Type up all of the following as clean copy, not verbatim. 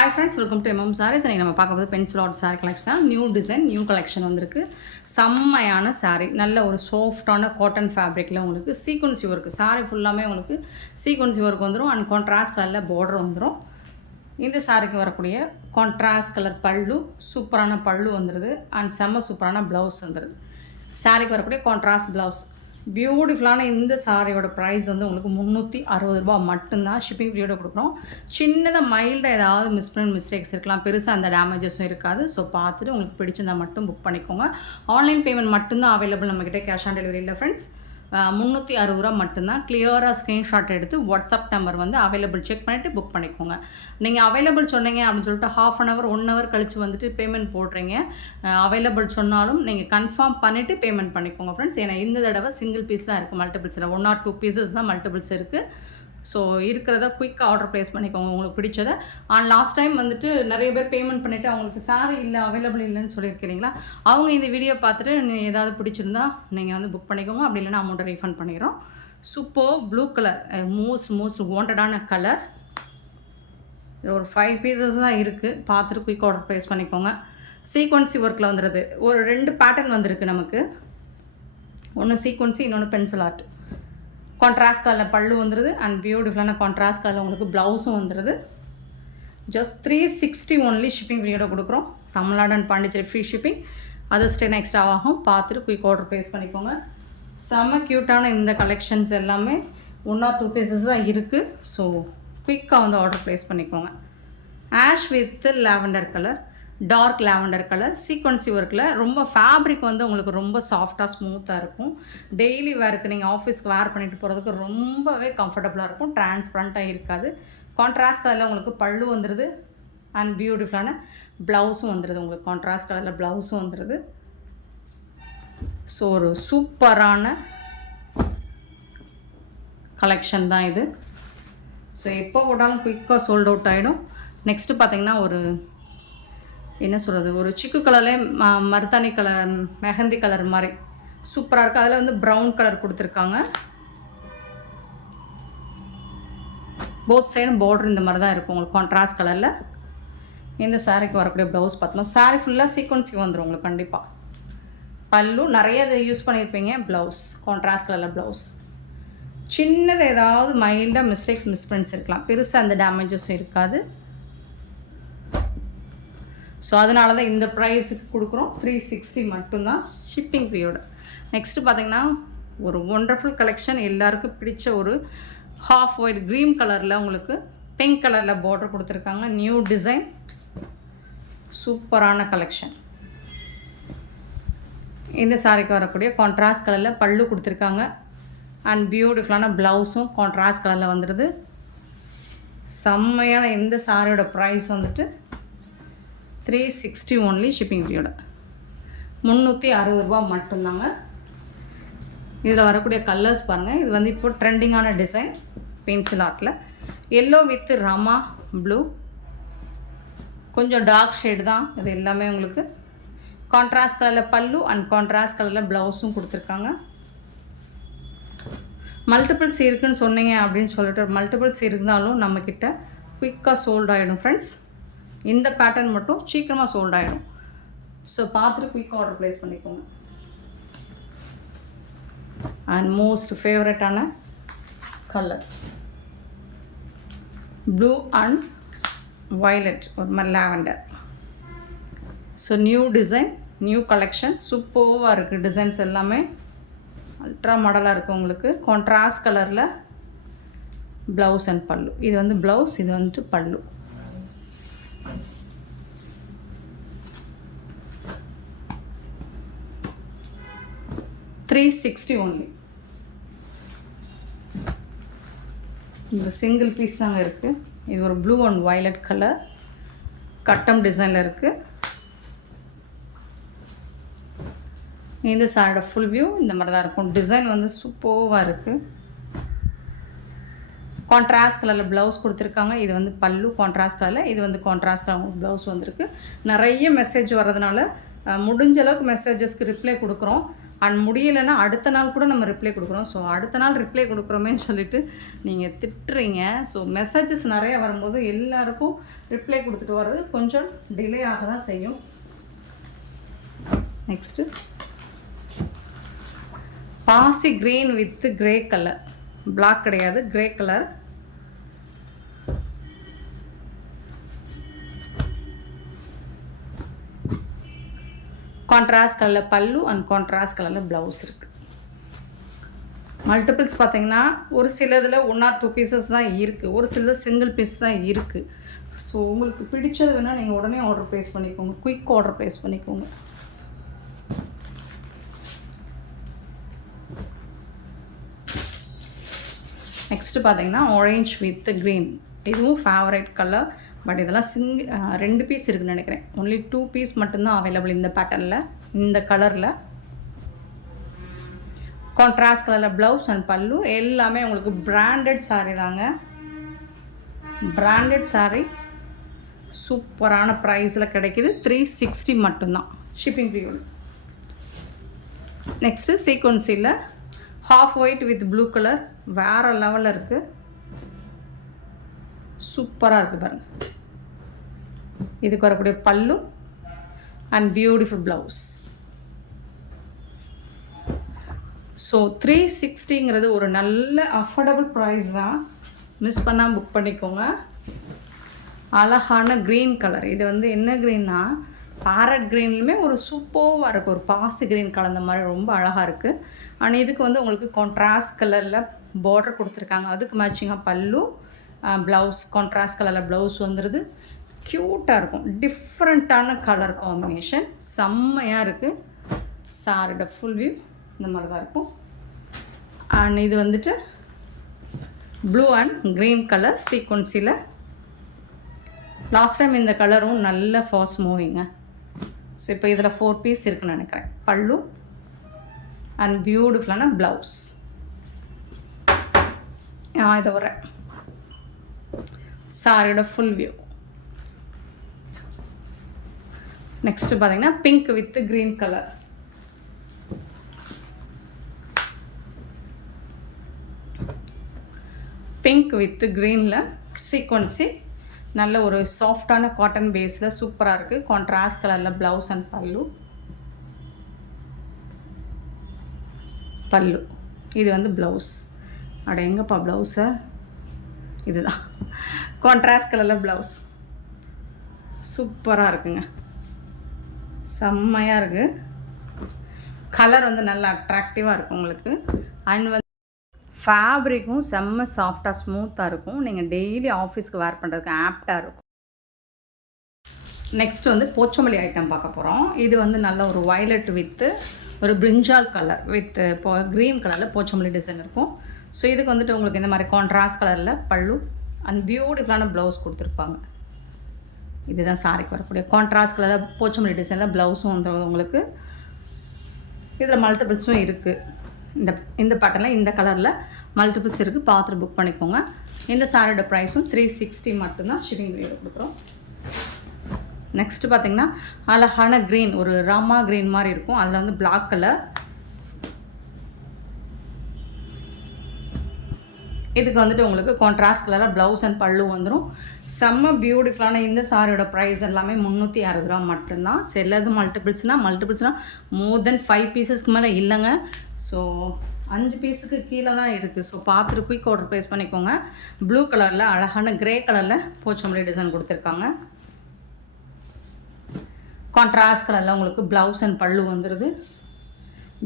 Hi friends, welcome to MM sarees. இன்றைக்கி நம்ம பார்க்க போது pencil art saree collection. New design, new collection வந்திருக்கு. செம்மையான சாரீ, நல்ல ஒரு சாஃப்டான காட்டன் ஃபேப்ரிக்கில் உங்களுக்கு சீக்வன்சி ஒர்க்கு. சாரீ ஃபுல்லாமே உங்களுக்கு சீக்வன்சி ஒர்க் வந்துடும் அண்ட் கான்ட்ராஸ்ட் கலரில் பார்டர் வந்துடும். இந்த சாரீக்கு வரக்கூடிய கான்ட்ராஸ்ட் கலர் பல்லு, சூப்பரான பல்லு வந்துடுது அண்ட் செம்ம சூப்பரான ப்ளவுஸ் வந்துடுது. சாரீக்கு வரக்கூடிய கான்ட்ராஸ்ட் ப்ளவுஸ். பியூட்டிஃபுல்லான இந்த சாரியோட ப்ரைஸ் வந்து உங்களுக்கு 360 ரூபா மட்டும்தான். ஷிப்பிங் ஃப்ரீயோட கொடுக்குறோம். சின்னதாக மைல்டாக ஏதாவது மிஸ்டேக்ஸ் இருக்கலாம், பெருசாக அந்த டேமேஜஸும் இருக்காது. ஸோ பார்த்துட்டு உங்களுக்கு பிடிச்சிருந்தா மட்டும் புக் பண்ணிக்கோங்க. ஆன்லைன் பேமெண்ட் மட்டும்தான் அவைலபிள் நம்மக்கிட்ட, கேஷ் ஆன் டெலிவரி இல்லை ஃப்ரெண்ட்ஸ். 360 ரூபா மட்டும்தான். கிளியராக ஸ்க்ரீன்ஷாட் எடுத்து வாட்ஸ்அப் நம்பர் வந்து அவைலபிள் செக் பண்ணிவிட்டு புக் பண்ணிக்கோங்க. நீங்கள் அவைலபிள் சொன்னீங்க அப்படின்னு சொல்லிட்டு ½ அன் ஹவர் 1 ஹவர் கழித்து வந்துட்டு பேமெண்ட் போடுறீங்க. அவைலபிள் சொன்னாலும் நீங்கள் கன்ஃபார்ம் பண்ணிவிட்டு பேமெண்ட் பண்ணிக்கோங்க ஃப்ரெண்ட்ஸ். ஏன்னா இந்த தடவை சிங்கிள் பீஸ் தான் இருக்குது, மல்டிபிள்ஸ் இல்லை. 1 or 2 பீசஸ் தான் மல்டிபிள்ஸ் இருக்குது. ஸோ இருக்கிறத குயிக்காக ஆர்டர் ப்ளேஸ் பண்ணிக்கோங்க உங்களுக்கு பிடிச்சதை. லாஸ்ட் டைம் வந்துட்டு நிறைய பேர் பேமெண்ட் பண்ணிவிட்டு அவங்களுக்கு சாரி இல்லை, அவைலபிள் இல்லைன்னு சொல்லியிருக்கீங்களா, அவங்க இந்த வீடியோ பார்த்துட்டு ஏதாவது பிடிச்சிருந்தா நீங்கள் வந்து புக் பண்ணிக்கோங்க. அப்படி இல்லைன்னா அமௌண்ட்டை ரீஃபண்ட் பண்ணிக்கிறோம். சூப்பர் ப்ளூ கலர், மோஸ்ட் வாண்டடான கலர். இது ஒரு 5 பீசஸ் தான் இருக்குது. பார்த்துட்டு குயிக் ஆர்டர் ப்ளேஸ் பண்ணிக்கோங்க. சீக்வன்சி ஒர்க்கில் வந்துடுது. ஒரு 2 பேட்டர்ன் வந்திருக்கு நமக்கு. ஒன்று சீக்வன்சி, இன்னொன்று பென்சில் ஆர்ட். கான்ட்ராஸ்ட் கலரில் பல்லு வந்துடுது அண்ட் பியூட்டிஃபுல்லான கான்ட்ராஸ்ட் கலரில் உங்களுக்கு ப்ளவுஸும் வந்துடுது. Just 360 only. ஷிப்பிங் ஃப்ரீயோட கொடுக்குறோம். Tamil Nadu and Pondicherry free shipping. அது 10 எக்ஸ்ட்ரா ஆகும். பார்த்துட்டு குயிக் ஆர்டர் ப்ளேஸ் பண்ணிக்கோங்க. செம்ம க்யூட்டான இந்த கலெக்ஷன்ஸ் எல்லாமே 1 or 2 பீசஸ் தான் இருக்குது. ஸோ குயிக்காக வந்து ஆர்டர் ப்ளேஸ் பண்ணிக்கோங்க. Ash with lavender colour, dark lavender colour, sequency ஒர்க்கில். ரொம்ப ஃபேப்ரிக் வந்து உங்களுக்கு ரொம்ப சாஃப்டாக ஸ்மூத்தாக இருக்கும். டெய்லி வேருக்கு நீங்கள் ஆஃபீஸ்க்கு வேர் பண்ணிட்டு போகிறதுக்கு ரொம்பவே கம்ஃபர்டபுளாக இருக்கும். டிரான்ஸ்பரண்ட்டாக இருக்காது. கான்ட்ராஸ்ட் கலரில் உங்களுக்கு பல்லு வந்துடுது அண்ட் பியூட்டிஃபுல்லான ப்ளவுஸும் வந்துடுது. உங்களுக்கு கான்ட்ராஸ்ட் கலரில் ப்ளவுஸும் வந்துடுது. ஸோ ஒரு சூப்பரான கலெக்ஷன் தான் இது. ஸோ எப்போ போட்டாலும் குயிக்காக சோல்ட் அவுட் ஆகிடும். நெக்ஸ்ட்டு பார்த்திங்கன்னா ஒரு என்ன சொல்கிறது, ஒரு சிக்கு கலர்லேயே மருதாணி கலர், மெஹந்தி கலர் மாதிரி சூப்பராக இருக்குது. அதில் வந்து ப்ரௌன் கலர் கொடுத்துருக்காங்க. போத் சைடும் பார்டர் இந்த மாதிரி தான் இருக்கும் உங்களுக்கு கான்ட்ராஸ்ட் கலரில். இந்த சாரீக்கு வரக்கூடிய ப்ளவுஸ் பார்த்தலாம். சாரீ ஃபுல்லாக சீக்வன்ஸுக்கு வந்துடும் உங்களுக்கு கண்டிப்பாக. பல்லு நிறைய இதை யூஸ் பண்ணியிருப்பீங்க. ப்ளவுஸ் கான்ட்ராஸ்ட் கலரில் ப்ளவுஸ். சின்னது ஏதாவது மைல்டாக மிஸ்பிரிண்ட்ஸ் இருக்கலாம், பெருசாக அந்த டேமேஜஸும் இருக்காது. ஸோ அதனால தான் இந்த ப்ரைஸுக்கு கொடுக்குறோம். 360 மட்டும்தான் ஷிப்பிங் ஃப்ரீயோட. நெக்ஸ்ட்டு பார்த்திங்கன்னா ஒரு ஒண்டர்ஃபுல் கலெக்ஷன். எல்லாருக்கும் பிடிச்ச ஒரு ஹாஃப் ஒயிட் க்ரீன் கலரில் உங்களுக்கு பிங்க் கலரில் பார்டர் கொடுத்துருக்காங்க. நியூ டிசைன், சூப்பரான கலெக்ஷன். இந்த சாரிக்கு வரக்கூடிய கான்ட்ராஸ்ட் கலரில் பல்லு கொடுத்துருக்காங்க அண்ட் பியூட்டிஃபுல்லான ப்ளவுஸும் கான்ட்ராஸ்ட் கலரில் வந்துடுது. செம்மையான இந்த சாரியோட ப்ரைஸ் வந்துட்டு 360 ஒன்லி. ஷிப்பிங் ஃப்ரீயோட 360 ரூபா மட்டும்தாங்க. இதில் வரக்கூடிய கலர்ஸ் பாருங்கள். இது வந்து இப்போ ட்ரெண்டிங்கான டிசைன் பென்சில் ஆர்ட்டில். எல்லோ வித் ராமா ப்ளூ, கொஞ்சம் டார்க் ஷேடு தான் இது எல்லாமே. உங்களுக்கு கான்ட்ராஸ்ட் கலரில் பல்லு அண்ட் கான்ட்ராஸ்ட் கலரில் ப்ளவுஸும் கொடுத்துருக்காங்க. மல்டிபிள்ஸ் இருக்குதுன்னு சொன்னீங்க அப்படின்னு சொல்லிட்டு, மல்டிபிள்ஸ் இருந்தாலும் நம்மக்கிட்ட குயிக்காக சோல்ட் ஆகிடும் ஃப்ரெண்ட்ஸ். இந்த பேட்டர்ன் மட்டும் சீக்கிரமாக சோல்ட் ஆகிடும். ஸோ பார்த்துட்டு குயிக் ஆர்டர் ப்ளேஸ் பண்ணிக்கோங்க. அண்ட் மோஸ்ட் ஃபேவரட்டான கலர் ப்ளூ அண்ட் வயலட், ஒரு மாதிரி lavender. So new design, new collection. சூப்பராக இருக்குது டிசைன்ஸ் எல்லாமே. அல்ட்ரா மாடலாக இருக்குது உங்களுக்கு. கான்ட்ராஸ்ட் கலரில் ப்ளவுஸ் அண்ட் பல்லு. இது வந்து ப்ளவுஸ், இது வந்துட்டு பல்லு. $360 ஒன்லி. இந்த சிங்கிள் பீஸ் தாங்க இருக்குது. இது ஒரு ப்ளூ அண்ட் வயலட் கலர் கட்டம் டிசைனில் இருக்குது. இந்த சாரியோட ஃபுல் வியூ இந்த மாதிரி தான் இருக்கும். டிசைன் வந்து சூப்பராக இருக்குது. கான்ட்ராஸ்ட் கலரில் ப்ளவுஸ் கொடுத்துருக்காங்க. இது வந்து பல்லு கான்ட்ராஸ்ட் கலரில், இது வந்து கான்ட்ராஸ்ட் கலர் ப்ளவுஸ் வந்திருக்கு. நிறைய மெசேஜ் வர்றதுனால முடிஞ்ச அளவுக்கு மெசேஜஸ்க்கு ரிப்ளை கொடுக்குறோம். அண்ட் முடியலைன்னா அடுத்த நாள் கூட நம்ம ரிப்ளை கொடுக்குறோம். ஸோ அடுத்த நாள் ரிப்ளை கொடுக்குறோமேன்னு சொல்லிவிட்டு நீங்கள் திட்டுறீங்க. ஸோ மெசேஜஸ் நிறையா வரும்போது எல்லாருக்கும் ரிப்ளை கொடுத்துட்டு வர்றது கொஞ்சம் டிலே ஆக தான் செய்யும். நெக்ஸ்ட்டு பாசி green with grey colour, black கிடையாது, கிரே கலர். கான்ட்ராஸ்ட் கலரில் பல்லு அண்ட் கான்ட்ராஸ்ட் கலரில் ப்ளவுஸ் இருக்குது. மல்டிபிள்ஸ் பார்த்திங்கன்னா ஒரு சிலதில் 1 or 2 பீசஸ் தான் இருக்குது, ஒரு சிலது சிங்கிள் பீஸ் தான் இருக்குது. ஸோ உங்களுக்கு பிடிச்சது வேணால் நீங்கள் உடனே ஆர்டர் ப்ளேஸ் பண்ணிக்கோங்க, குயிக் ஆர்டர் ப்ளேஸ் பண்ணிக்கோங்க. நெக்ஸ்ட்டு பார்த்திங்கன்னா ஆரஞ்ச் வித் க்ரீன், இதுவும் ஃபேவரட் கலர். பட் இதெல்லாம் 2 பீஸ் இருக்குதுன்னு நினைக்கிறேன். ஒன்லி 2 பீஸ் மட்டும்தான் அவைலபிள் இந்த பேட்டர்னில், இந்த கலரில். கான்ட்ராஸ்ட் கலரில் ப்ளவுஸ் அண்ட் பல்லு. எல்லாமே உங்களுக்கு பிராண்டட் சாரீ தாங்க, பிராண்டட் சாரீ. சூப்பரான ப்ரைஸில் கிடைக்கிது. 360 மட்டும்தான், ஷிப்பிங் ஃப்ரீ. நெக்ஸ்ட்டு சீக்வன்சியில் half white with blue colour, வேறு லெவலில் இருக்குது, சூப்பராக இருக்குது பாருங்கள். இதுக்கு வரக்கூடிய pallu and beautiful blouse. So 360ங்கிறது ஒரு நல்ல அஃபோர்டபுள் ப்ரைஸ் தான், மிஸ் பண்ணால் புக் பண்ணிக்கோங்க. அழகான க்ரீன் கலர், இது வந்து என்ன க்ரீன்னா பேரட் க்ரீன்லையுமே ஒரு சூப்பராக இருக்குது, ஒரு பாசி க்ரீன் கலந்த மாதிரி ரொம்ப அழகாக இருக்குது. அண்ட் இதுக்கு வந்து உங்களுக்கு கான்ட்ராஸ்ட் கலரில் பார்டர் கொடுத்துருக்காங்க, அதுக்கு மேட்சிங்காக பல்லு, ப்ளவுஸ் கான்ட்ராஸ்ட் கலரில் ப்ளவுஸ் வந்துடுது. க்யூட்டாக இருக்கும், டிஃப்ரெண்ட்டான கலர் காம்பினேஷன், செம்மையாக இருக்குது. சாரோட ஃபுல் வியூ இந்த மாதிரி தான் இருக்கும். அண்ட் இது வந்துட்டு ப்ளூ அண்ட் க்ரீன் கலர் சீக்வன்சியில். லாஸ்ட் டைம் இந்த கலரும் நல்ல ஃபாஸ்ட் மூவிங்க. ஸோ இப்போ இதில் 4 பீஸ் இருக்குன்னு நினைக்கிறேன். பல்லு அண்ட் பியூட்டிஃபுல்லான ப்ளவுஸ். இதை வர சாரியோட ஃபுல் வியூ. நெக்ஸ்ட்டு பார்த்தீங்கன்னா pink with green colour. Pink with க்ரீனில் சீக்வன்சி, நல்ல ஒரு சாஃப்டான காட்டன் பேஸில் சூப்பராக இருக்குது. கான்ட்ராஸ்ட் கலரில் ப்ளவுஸ் அண்ட் பல்லு. இது வந்து ப்ளவுஸ். அட எங்கப்பா ப்ளவுஸை, இதுதான் கான்ட்ராஸ்ட் கலரில் ப்ளவுஸ். சூப்பராக இருக்குங்க, செம்மையாக இருக்குது. கலர் வந்து நல்லா அட்ராக்டிவாக இருக்கும் உங்களுக்கு. அண்ட் வந்து ஃபேப்ரிக்கும் செம்ம சாஃப்டாக ஸ்மூத்தாக இருக்கும். நீங்கள் டெய்லி ஆஃபீஸ்க்கு வேர் பண்ணுறதுக்கு ஆப்டாக இருக்கும். நெக்ஸ்ட் வந்து போச்சமல்லி ஐட்டம் பார்க்க போகிறோம். இது வந்து நல்ல ஒரு வயலட் வித்து ஒரு பிரிஞ்சால் கலர் வித் க்ரீன் கலரில் போச்சமல்லி டிசைன் இருக்கும். ஸோ இதுக்கு வந்துட்டு உங்களுக்கு இந்த மாதிரி கான்ட்ராஸ்ட் கலரில் பல்லு அண்ட் பியூட்டிஃபுல்லான ப்ளவுஸ் கொடுத்துருப்பாங்க. இதுதான் சாரிக்கு வரக்கூடிய கான்ட்ராஸ்ட் கலரில் போச்சமல்லி டிசைனில் ப்ளவுஸும் வந்துடுது உங்களுக்கு. இதில் மல்டிபிள்ஸும் இருக்குது. இந்த பேட்டர்னில் இந்த கலரில் மல்டிபிள்ஸ் இருக்குது, பார்த்துட்டு புக் பண்ணிக்கோங்க. இந்த சாரியோட ப்ரைஸும் 360 மட்டும்தான், ஷிப்பிங் ஃப்ரீ கொடுக்குறோம். நெக்ஸ்ட்டு பார்த்திங்கன்னா அழகான க்ரீன், ஒரு ராமா க்ரீன் மாதிரி இருக்கும், அதில் வந்து பிளாக் கலர். இதுக்கு வந்துட்டு உங்களுக்கு கான்ட்ராஸ்ட் கலரில் ப்ளவுஸ் அண்ட் பல்லு வந்துடும். செம்ம பியூட்டிஃபுல்லான இந்த சாரியோட ப்ரைஸ் எல்லாமே 360 ரூபா மட்டும்தான். சிலது மல்டிபிள்ஸ்னால் மோர் தென் 5 பீசஸ்க்கு மேலே இல்லைங்க. ஸோ 5 பீஸுக்கு கீழே தான் இருக்குது. ஸோ பார்த்துட்டு குயிக் ஆர்டர் ப்ளேஸ் பண்ணிக்கோங்க. ப்ளூ கலரில் அழகான க்ரே கலரில் போச்சமல்லி டிசைன் கொடுத்துருக்காங்க. கான்ட்ராஸ்ட் கலரில் உங்களுக்கு ப்ளவுஸ் அண்ட் பல்லு வந்துடுது.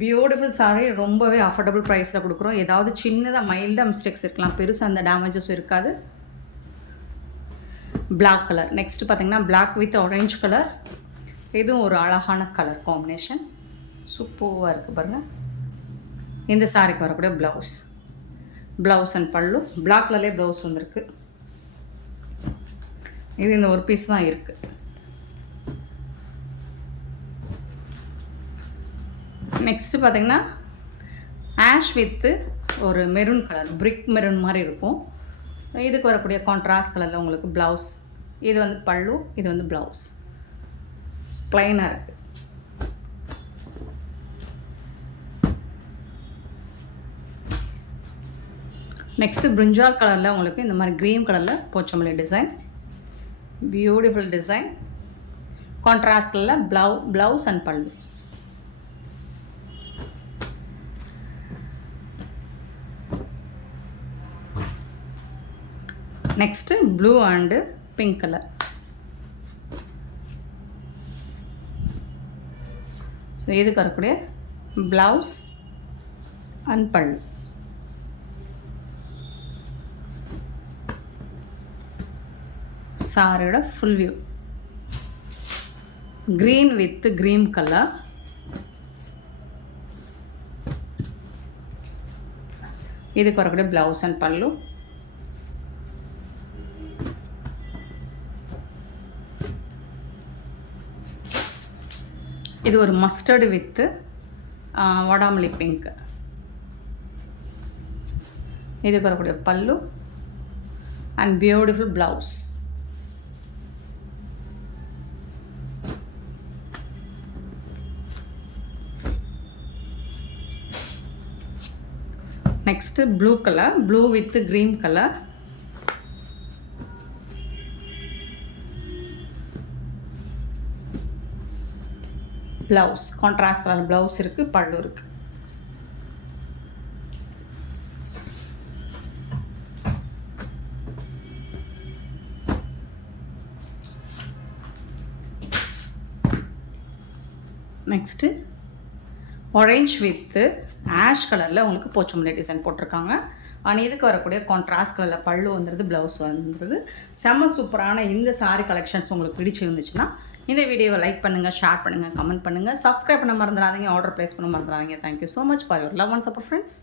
பியூட்டிஃபுல் சாரீ, ரொம்பவே அஃபோர்டபுள் ப்ரைஸில் கொடுக்குறோம். ஏதாவது சின்னதாக மைல்டாக மிஸ்டேக்ஸ் இருக்கலாம், பெருசாக அந்த டேமேஜஸும் இருக்காது. Black colour. நெக்ஸ்ட்டு பார்த்திங்கன்னா பிளாக் வித் ஆரஞ்ச் கலர். இதுவும் ஒரு அழகான கலர் காம்பினேஷன், சூப்பராக இருக்குது பாருங்கள். இந்த சாரிக்கு வரக்கூடிய ப்ளவுஸ் அண்ட் பல்லு பிளாக் கலர்லேயே ப்ளவுஸ் வந்திருக்கு. இது இந்த ஒரு பீஸ் தான் இருக்குது. நெக்ஸ்ட்டு பார்த்திங்கன்னா ஆஷ் வித்து ஒரு மெரூன் கலர், பிரிக் மெரூன் மாதிரி இருக்கும். இதுக்கு வரக்கூடிய கான்ட்ராஸ்ட் கலரில் உங்களுக்கு ப்ளவுஸ். இது வந்து பல்லு, இது வந்து ப்ளவுஸ். ப்ளைனாக இருக்குது. நெக்ஸ்ட்டு பிரிஞ்சால் கலரில் உங்களுக்கு இந்த மாதிரி க்ரீன் கலரில் Pochampalli design, beautiful design. Contrast கலரில் ப்ளவுஸ் அண்ட் பல்லு. Next blue and pink colour. So இதுக்கு வரக்கூடிய ப்ளவுஸ் அண்ட் பல்லு. சாரியோட full view green with green colour. இதுக்கு வரக்கூடிய ப்ளவுஸ் அண்ட் பல்லு. இது ஒரு மஸ்டர்டு வித்து வடாமல்லி பிங்க். இதுக்கு வரக்கூடிய pallu and beautiful blouse. Next blue colour, blue with green colour. Blouse contrast colour blouse இருக்குது, பல்லு இருக்குது. நெக்ஸ்ட்டு ஆரஞ்ச் வித்து ஆஷ் கலரில் உங்களுக்கு போச்சம்பள்ளி டிசைன் போட்டிருக்காங்க. ஆனால் இதுக்கு வரக்கூடிய கான்ட்ராஸ்ட் கலரில் பல்லு வந்துடுது, ப்ளவுஸ் வந்துடுது. செம்ம சூப்பரான இந்த சாரீ கலெக்ஷன்ஸ் உங்களுக்கு பிடிச்சிருந்துச்சுன்னா இந்த வீடியோவை லைக் பண்ணுங்கள், ஷேர் பண்ணுங்கள், கமெண்ட் பண்ணுங்கள், சப்ஸ்கிரைப் பண்ண மறந்துடாதீங்க, ஆர்டர் ப்ளேஸ் பண்ண மறந்துடாதீங்க. Thank you so much for your love and support friends.